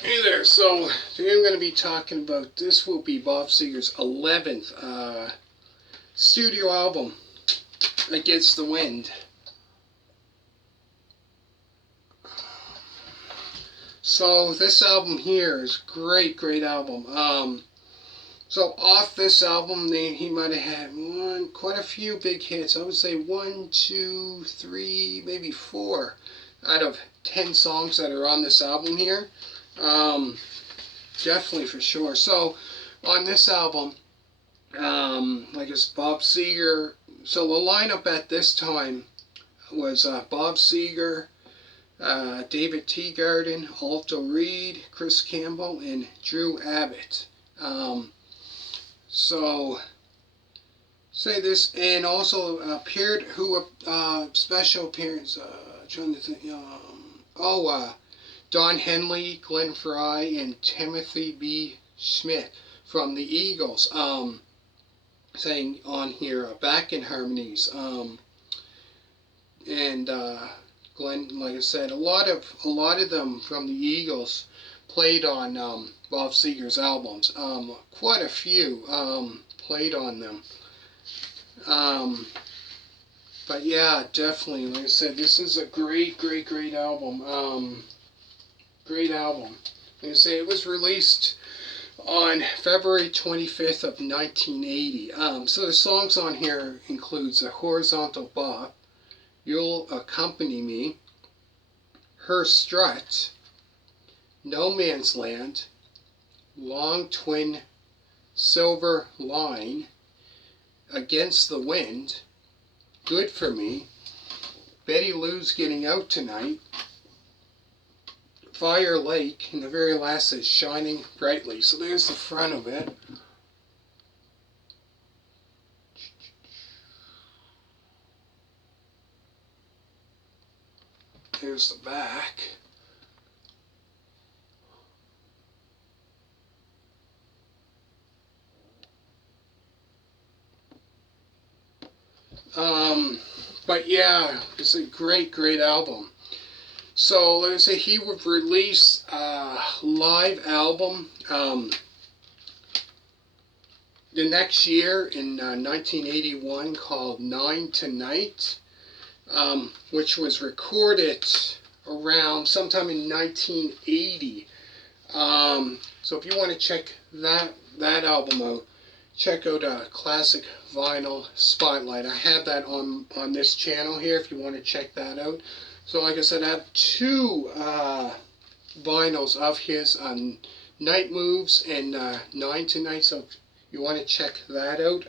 Hey there, so today I'm going to be talking about, this will be Bob Seger's 11th studio album, Against the Wind. So this album here is great album. So off this album, he might have had quite a few big hits. I would say 1, 2, 3, maybe 4 out of 10 songs that are on this album here. Definitely for sure. So on this album, like it's Bob Seger. So the lineup at this time was Bob Seger, David Teagarden, Alto Reed, Chris Campbell, and Drew Abbott. So say this, and also appeared special appearance. Trying to think. Don Henley, Glenn Frey, and Timothy B. Schmidt from the Eagles. Saying on here, back in harmonies. And Glenn, like I said, a lot of them from the Eagles played on Bob Seger's albums. Quite a few played on them. But yeah, definitely, like I said, this is a great album. Great album. Like I say, it was released on February 25th of 1980. So the songs on here includes A Horizontal Bop, You'll Accompany Me, Her Strut, No Man's Land, Long Twin Silver Line, Against the Wind, Good for Me, Betty Lou's Getting Out Tonight, Fire Lake, and the very last is Shining Brightly. So there's the front of it. Here's the back. But yeah, it's a great album. So let's say he would release a live album the next year in 1981 called Nine Tonight, which was recorded around sometime in 1980. So if you want to check that album out, check out Classic Vinyl Spotlight. I have that on this channel here if you want to check that out. So like I said, I have two vinyls of his Night Moves and Nine Tonight, so if you want to check that out.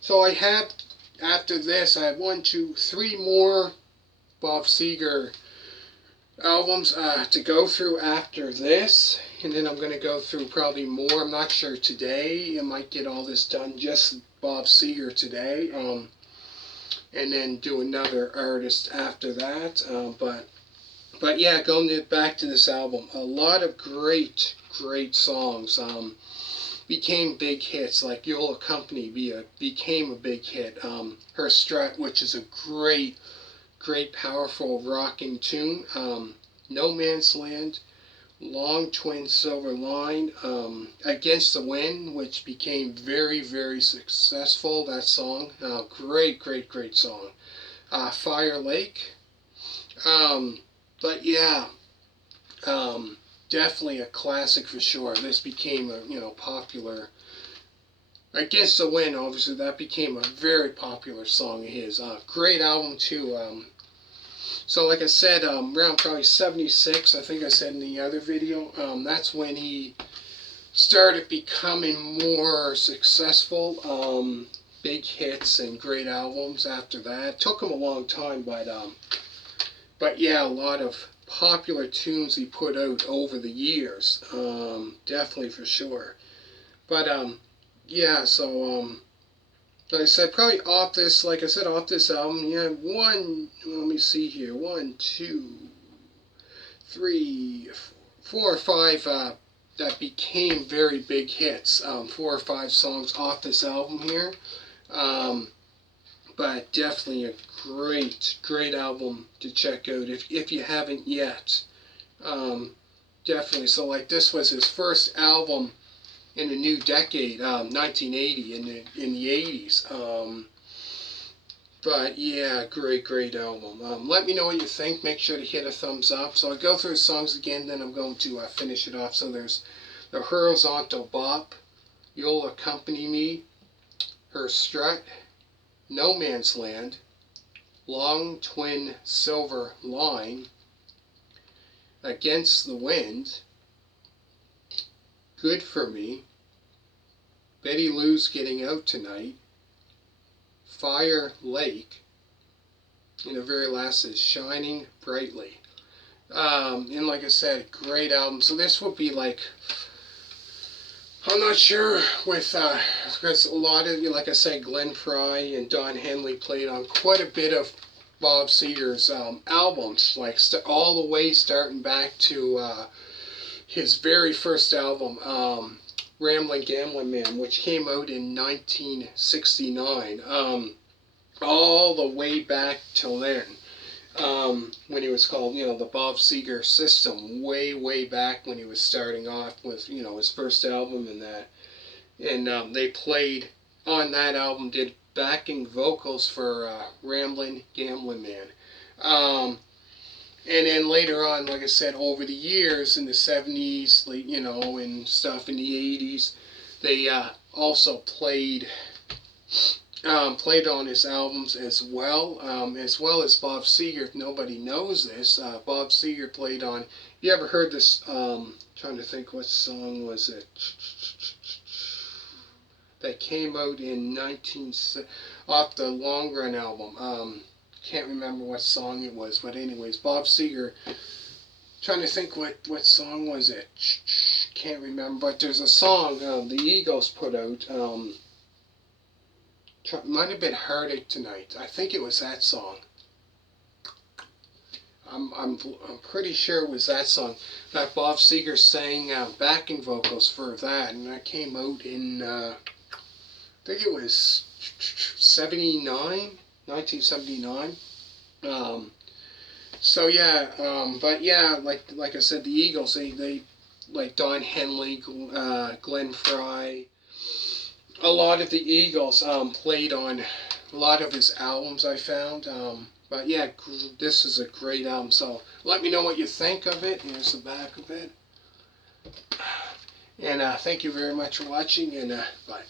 So I have, after this, I have 1, 2, 3 more Bob Seger albums to go through after this, and then I'm going to go through probably more. I'm not sure today. I might get all this done, just Bob Seger today, and then do another artist after that. But yeah, going back to this album, a lot of great songs became big hits. Like You'll Accompany became a big hit. Her Strut, which is a great powerful rocking tune. No Man's Land, Long Twin Silver Line, Against the Wind, which became very successful, that song. Great song. Fire Lake. But yeah, definitely a classic for sure. This became a popular. Against the Wind, obviously, that became a very popular song of his. Great album too. So like I said, around probably 76, I think I said in the other video, that's when he started becoming more successful. Big hits and great albums after that. Took him a long time, but yeah, a lot of popular tunes he put out over the years. Definitely for sure. But yeah, so like I said, probably off this, like I said, off this album, you have let me see here, 1, 2, 3, 4 or 5 that became very big hits. 4 or 5 songs off this album here. But definitely a great album to check out if you haven't yet. definitely. So like this was his first album in the new decade, 1980, in the 80s. But yeah, great album. Let me know what you think. Make sure to hit a thumbs up. So I'll go through the songs again, then I'm going to finish it off. So there's The Horizontal Bop, You'll Accompany Me, Her Strut, No Man's Land, Long Twin Silver Line, Against the Wind, Good for Me, Betty Lou's Getting Out Tonight, Fire Lake, and the very last is Shining Brightly. And like I said, great album. So this will be like, I'm not sure with, because a lot of, like I said, Glenn Fry and Don Henley played on quite a bit of Bob Seger's albums, like all the way starting back to his very first album, Ramblin' Gambling Man, which came out in 1969, all the way back till then. When he was called, the Bob Seger System, way back when he was starting off with, his first album and that. And they played on that album, did backing vocals for Ramblin' Gambling Man. And then later on, like I said, over the years in the 70s, and stuff in the 80s, they also played on his albums as well as Bob Seger. If nobody knows this, Bob Seger played on. You ever heard this? Trying to think, what song was it? That came out in off the Long Run album. Can't remember what song it was, but anyways, Bob Seger. Trying to think what song was it? Can't remember, but there's a song the Eagles put out. Might have been Heartache Tonight. I think it was that song. I'm pretty sure it was that song that Bob Seger sang backing vocals for that, and that came out in I think it was 1979. So yeah, but yeah, like I said, the Eagles, they like Don Henley, Glenn Fry. A lot of the Eagles played on a lot of his albums, I found. But yeah, this is a great album. So let me know what you think of it. Here's the back of it. And thank you very much for watching, and bye.